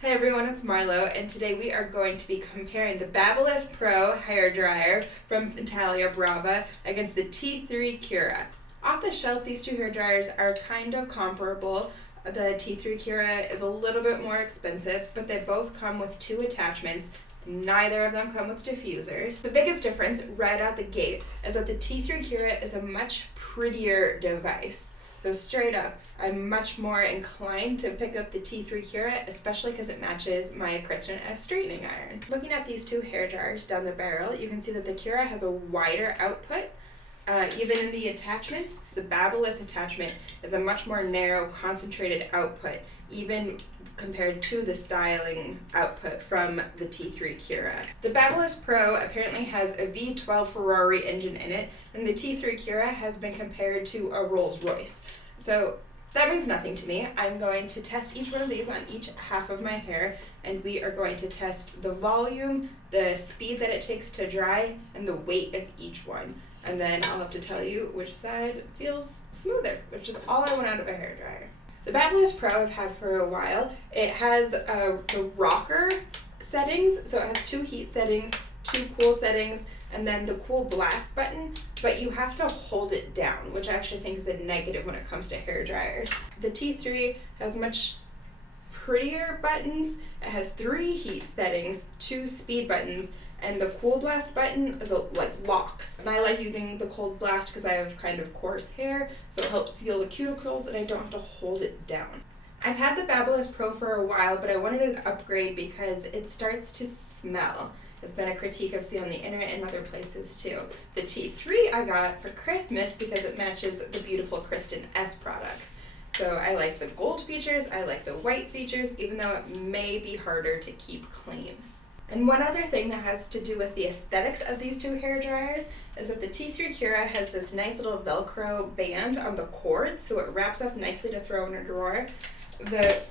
Hey everyone, it's Marlo, and today we are going to be comparing the BABYLISS Pro hair dryer from Italia Brava against the T3 CURA. Off the shelf, these two hair dryers are kind of comparable. The T3 CURA is a little bit more expensive, but they both come with two attachments. Neither of them come with diffusers. The biggest difference right out the gate is that the T3 CURA is a much prettier device. So straight up, I'm much more inclined to pick up the T3 CURA, especially because it matches my Kristen S straightening iron. Looking at these two hair dryers down the barrel, you can see that the CURA has a wider output. Even in the attachments, the BABYLISS attachment is a much more narrow, concentrated output, even compared to the styling output from the T3 CURA. The BABYLISS Pro apparently has a V12 Ferrari engine in it, and the T3 CURA has been compared to a Rolls Royce. So that means nothing to me. I'm going to test each one of these on each half of my hair, and we are going to test the volume, the speed that it takes to dry, and the weight of each one. And then I'll have to tell you which side feels smoother, which is all I want out of a hair dryer. The BABYLISS Pro I've had for a while. It has the rocker settings, so it has two heat settings, two cool settings, and then the cool blast button, but you have to hold it down, which I actually think is a negative when it comes to hair dryers. The T3 has much prettier buttons. It has three heat settings, two speed buttons, and the cool blast button is like locks. And I like using the cold blast because I have kind of coarse hair, so it helps seal the cuticles and I don't have to hold it down. I've had the BABYLISS Pro for a while, but I wanted an upgrade because it starts to smell. It's been a critique I've seen on the internet and other places too. The T3 I got for Christmas because it matches the beautiful Kristen S products. So I like the gold features, I like the white features, even though it may be harder to keep clean. And one other thing that has to do with the aesthetics of these two hair dryers is that the T3 CURA has this nice little Velcro band on the cord, so it wraps up nicely to throw in a drawer. The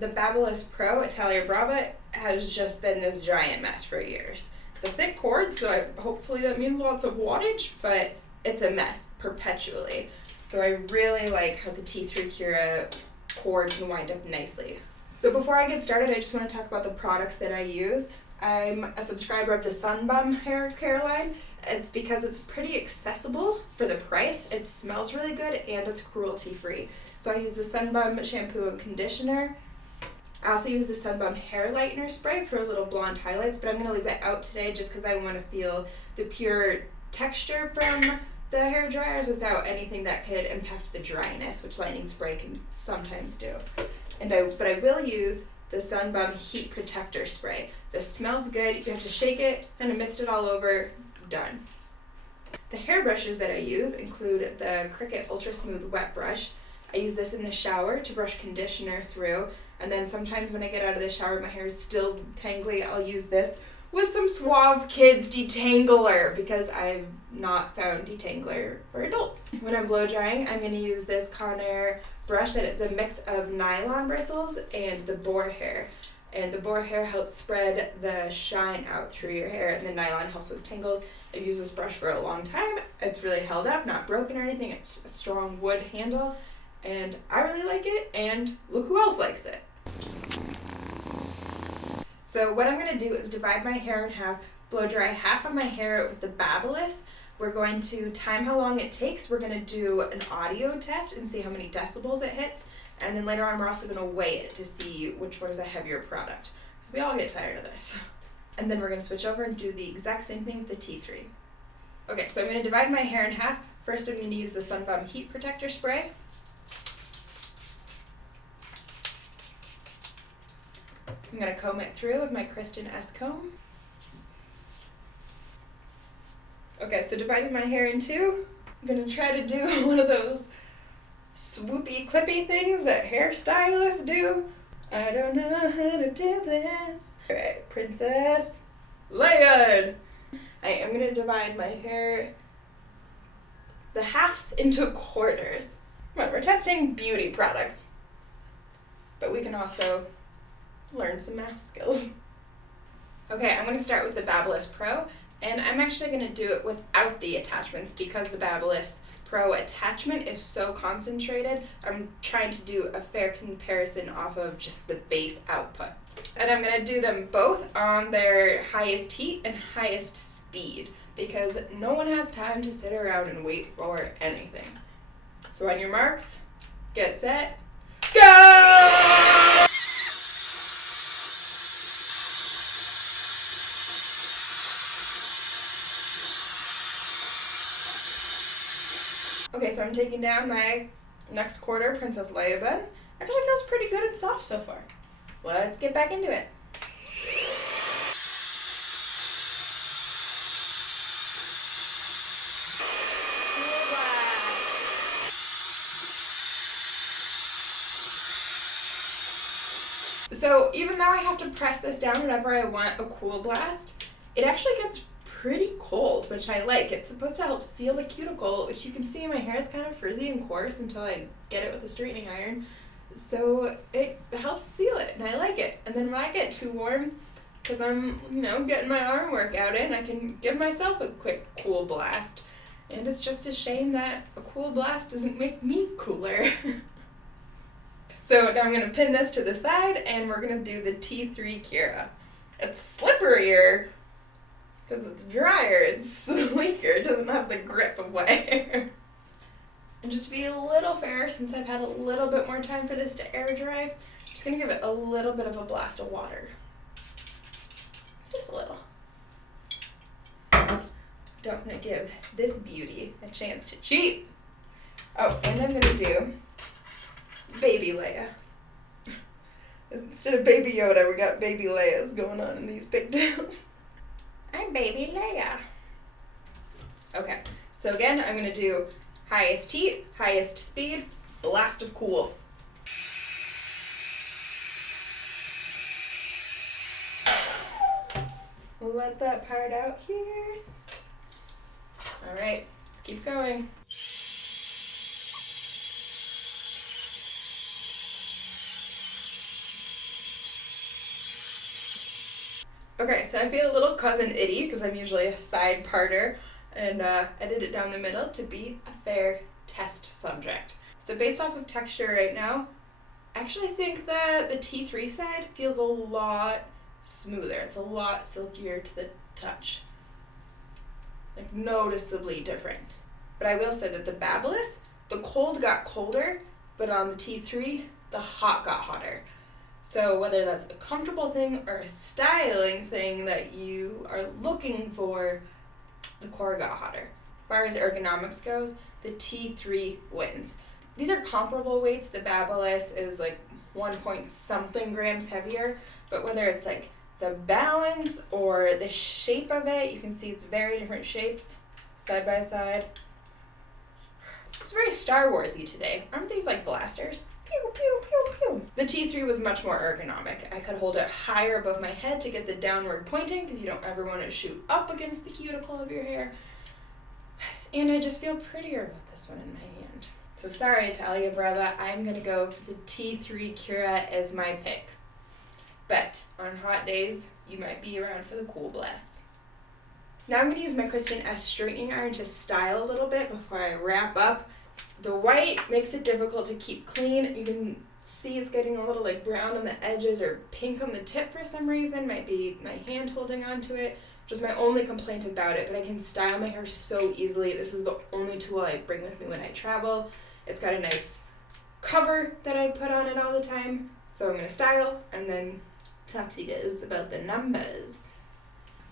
BABYLISS Pro Italia Brava has just been this giant mess for years. It's a thick cord, so hopefully that means lots of wattage, but it's a mess perpetually. So I really like how the T3 CURA cord can wind up nicely. So before I get started, I just want to talk about the products that I use. I'm a subscriber of the Sunbum hair care line. It's because it's pretty accessible for the price. It smells really good and it's cruelty free. So I use the Sunbum shampoo and conditioner. I also use the Sunbum hair lightener spray for little blonde highlights, but I'm going to leave that out today just because I want to feel the pure texture from the hair dryers without anything that could impact the dryness, which lightening spray can sometimes do. But I will use the Sunbum Heat Protector Spray. This smells good. You have to shake it, kind of mist it all over, done. The hair brushes that I use include the Cricut Ultra Smooth Wet Brush. I use this in the shower to brush conditioner through, and then sometimes when I get out of the shower my hair is still tangly, I'll use this with some Suave Kids detangler because I've not found detangler for adults. When I'm blow drying, I'm going to use this Conair brush that is a mix of nylon bristles and the boar hair. And the boar hair helps spread the shine out through your hair, and the nylon helps with tangles. I've used this brush for a long time. It's really held up, not broken or anything. It's a strong wood handle, and I really like it, and look who else likes it. So what I'm going to do is divide my hair in half, blow dry half of my hair with the BABYLISS. We're going to time how long it takes. We're going to do an audio test and see how many decibels it hits. And then later on, we're also going to weigh it to see which one is a heavier product. So we all get tired of this. And then we're going to switch over and do the exact same thing with the T3. Okay, so I'm going to divide my hair in half. First, I'm going to use the Sunbum Heat Protector Spray. I'm going to comb it through with my Kristen S comb. Okay, so dividing my hair in two, I'm going to try to do one of those swoopy, clippy things that hairstylists do. I don't know how to do this. Alright, Princess Leia. I am going to divide my hair, the halves into quarters. Come on, we're testing beauty products, but we can also learn some math skills. Okay, I'm going to start with the BABYLISS Pro, and I'm actually going to do it without the attachments because the BABYLISS Pro attachment is so concentrated, I'm trying to do a fair comparison off of just the base output. And I'm going to do them both on their highest heat and highest speed, because no one has time to sit around and wait for anything. So on your marks, get set, go! Okay, so I'm taking down my next quarter Princess Leia bun. Actually feels pretty good and soft so far. Let's get back into it. So even though I have to press this down whenever I want a cool blast, it actually gets pretty cold, which I like. It's supposed to help seal the cuticle, which you can see my hair is kind of frizzy and coarse until I get it with a straightening iron. So it helps seal it, and I like it. And then when I get too warm, because I'm, getting my arm workout in, I can give myself a quick cool blast. And it's just a shame that a cool blast doesn't make me cooler. So now I'm going to pin this to the side, and we're going to do the T3 CURA. It's slipperier because it's drier, it's sleeker, it doesn't have the grip of wet hair. And just to be a little fair, since I've had a little bit more time for this to air dry, I'm just going to give it a little bit of a blast of water. Just a little. Don't want to give this beauty a chance to cheat. Oh, and I'm going to do Baby Leia. Instead of Baby Yoda, we got Baby Leia's going on in these pigtails. I'm Baby Leia. Okay, so again, I'm going to do highest heat, highest speed, blast of cool. We'll let that part out here. All right, let's keep going. Okay, so I feel a little cousin itty because I'm usually a side parter, and I did it down the middle to be a fair test subject. So based off of texture right now, I actually think that the T3 side feels a lot smoother. It's a lot silkier to the touch. Like noticeably different. But I will say that the BABYLISS, the cold got colder, but on the T3, the hot got hotter. So whether that's a comfortable thing or a styling thing that you are looking for, the core got hotter. As far as ergonomics goes, the T3 wins. These are comparable weights. The BABYLISS is like 1 point something grams heavier, but whether it's like the balance or the shape of it, you can see it's very different shapes, side by side. It's very Star Wars-y today. Aren't these like blasters? Pew, pew, pew, pew. The T3 was much more ergonomic. I could hold it higher above my head to get the downward pointing because you don't ever want to shoot up against the cuticle of your hair. And I just feel prettier with this one in my hand. So sorry, Italia Brava, I'm going to go for the T3 CURA as my pick. But on hot days, you might be around for the cool blasts. Now I'm going to use my Kristen S straightening iron to style a little bit before I wrap up. The white makes it difficult to keep clean. You can see it's getting a little like brown on the edges or pink on the tip for some reason. Might be my hand holding onto it. Just my only complaint about it, but I can style my hair so easily. This is the only tool I bring with me when I travel. It's got a nice cover that I put on it all the time. So I'm going to style and then talk to you guys about the numbers.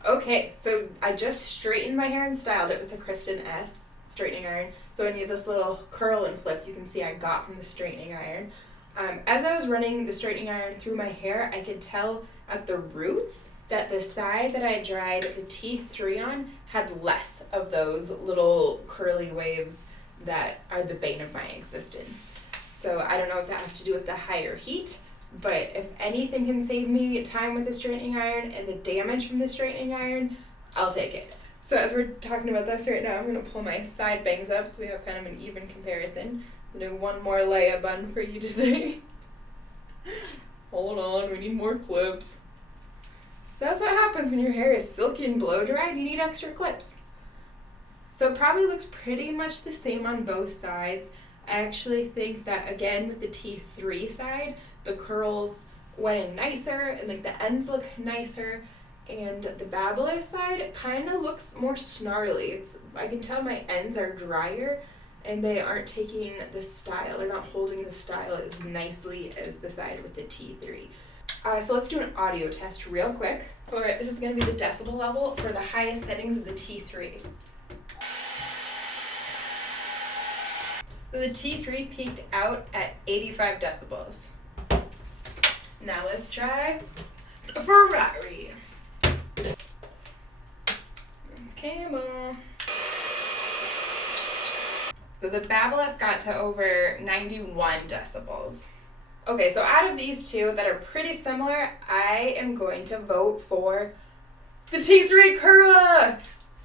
Okay, so I just straightened my hair and styled it with the Kristen S straightening iron. So any of this little curl and flip you can see I got from the straightening iron. As I was running the straightening iron through my hair, I could tell at the roots that the side that I dried the T3 on had less of those little curly waves that are the bane of my existence. So I don't know if that has to do with the higher heat, but if anything can save me time with the straightening iron and the damage from the straightening iron, I'll take it. So as we're talking about this right now, I'm going to pull my side bangs up so we have kind of an even comparison. I'm going to do one more Leia bun for you today. Hold on, we need more clips. So that's what happens when your hair is silky and blow dried, you need extra clips. So it probably looks pretty much the same on both sides. I actually think that, again, with the T3 side, the curls went in nicer and like the ends look nicer. And the BABYLISS side kind of looks more snarly. I can tell my ends are drier and they aren't taking the style, they're not holding the style as nicely as the side with the T3. So let's do an audio test real quick. This is going to be the decibel level for the highest settings of the T3. So the T3 peaked out at 85 decibels. Now let's try a Ferrari. It's cable. So the BABYLISS got to over 91 decibels. Okay, so out of these two that are pretty similar, I am going to vote for the T3 CURA.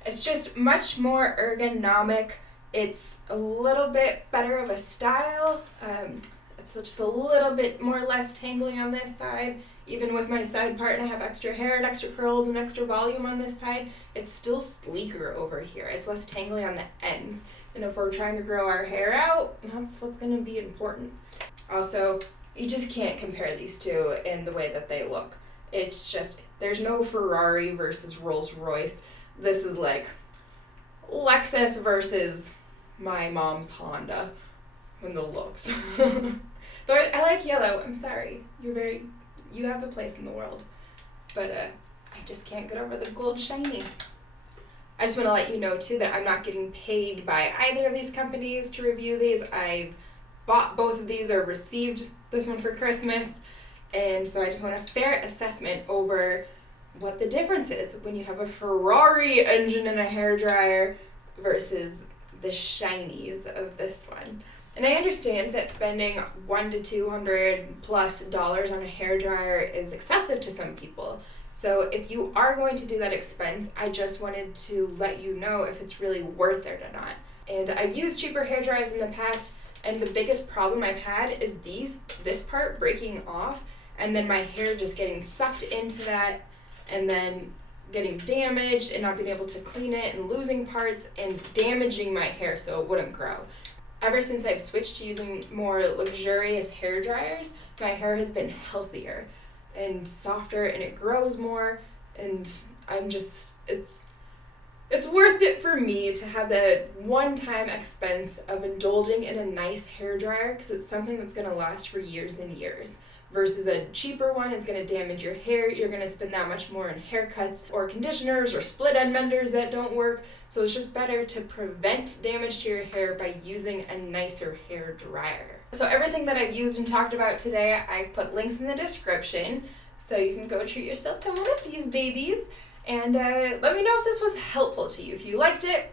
It's just much more ergonomic. It's a little bit better of a style. It's just a little bit more less tangling on this side. Even with my side part and I have extra hair and extra curls and extra volume on this side, it's still sleeker over here. It's less tangly on the ends. And if we're trying to grow our hair out, that's what's going to be important. Also, you just can't compare these two in the way that they look. It's just, there's no Ferrari versus Rolls Royce. This is like Lexus versus my mom's Honda in the looks. Though I like yellow. I'm sorry. You have a place in the world. But I just can't get over the gold shinies. I just want to let you know too that I'm not getting paid by either of these companies to review these. I've bought both of these or received this one for Christmas. And so I just want a fair assessment over what the difference is when you have a Ferrari engine and a hairdryer versus the shinies of this one. And I understand that spending $100 to $200+ on a hairdryer is excessive to some people. So if you are going to do that expense, I just wanted to let you know if it's really worth it or not. And I've used cheaper hairdryers in the past, and the biggest problem I've had is this part breaking off, and then my hair just getting sucked into that, and then getting damaged and not being able to clean it and losing parts and damaging my hair so it wouldn't grow. Ever since I've switched to using more luxurious hair dryers, my hair has been healthier and softer and it grows more, and it's worth it for me to have the one-time expense of indulging in a nice hair dryer because it's something that's going to last for years and years. Versus a cheaper one is going to damage your hair. You're going to spend that much more in haircuts or conditioners or split end menders that don't work. So it's just better to prevent damage to your hair by using a nicer hair dryer. So everything that I've used and talked about today, I've put links in the description. So you can go treat yourself to one of these babies. And let me know if this was helpful to you. If you liked it,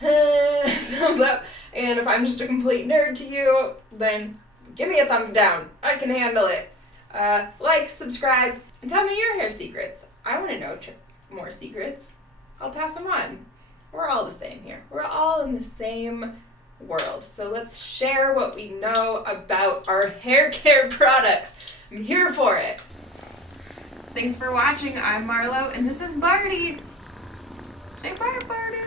thumbs up. And if I'm just a complete nerd to you, then give me a thumbs down. I can handle it. Like, subscribe, and tell me your hair secrets. I want to know more secrets. I'll pass them on. We're all the same here. We're all in the same world. So let's share what we know about our hair care products. I'm here for it. Thanks for watching. I'm Marlo, and this is Barty. Say bye, Barty.